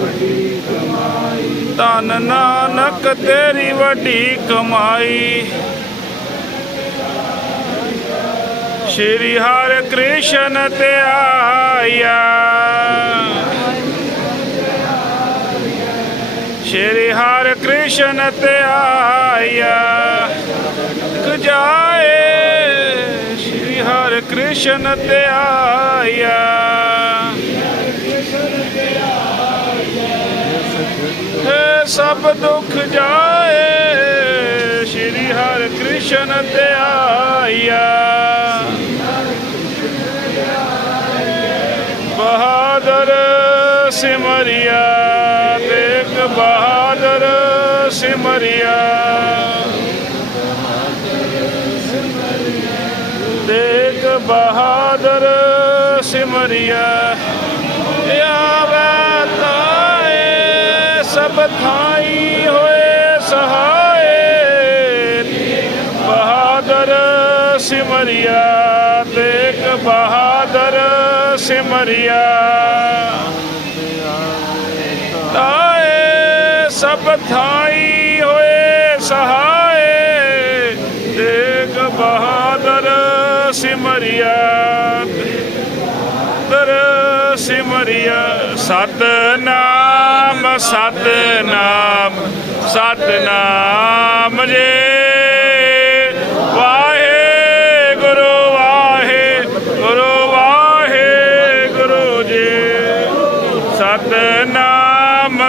ਵੱਡੀ ਕਮਾਈ ਧੰਨ ਨਾਨਕ ਤੇਰੀ ਵੱਡੀ ਕਮਾਈ। ਸ਼੍ਰੀ ਹਰਿ ਕ੍ਰਿਸ਼ਨ ਤੇ ਆਇਆ। ਸ਼੍ਰੀ ਹਰਿ ਕ੍ਰਿਸ਼ਨ ਤੇ ਆਇਆ। ਜਾਏ, ਸ਼੍ਰੀ ਹਰਿ ਕ੍ਰਿਸ਼ਨ ਤੇ ਆਇਆ। ਸਭ ਦੁੱਖ ਜਾਏ, ਸ਼੍ਰੀ ਹਰਿ ਕ੍ਰਿਸ਼ਨ ਤੇ ਬਹਾਦਰ ਸਿਮਰਿਆ, ਦੇਖ ਬਹਾਦਰ ਸਿਮਰਿਆ। ਦੇਖ ਬਹਾਦਰ ਸਿਮਰਿਆ। ਆਵੇ ਸਿਮਰਿਆ, ਦੇਖ ਬਹਾਦਰ ਸਿਮਰਿਆ। ਤਾਏ ਸਭ ਥਾਈ ਹੋਏ ਸਹਾਏ, ਦੇਖ ਬਹਾਦਰ ਸਿਮਰਿਆ। ਦਰ ਸਿਮਰਿਆ, ਸਤਨਾਮ ਸਤਨਾਮ ਸਤਨਾਮ ਜੇ ਵਾਹਿਗੁਰੂ ਵਾਹਿਗੁਰੂ ਵਾਹਿਗੁਰੂ ਜੀ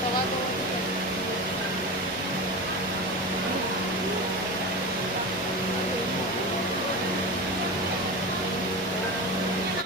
Salvador.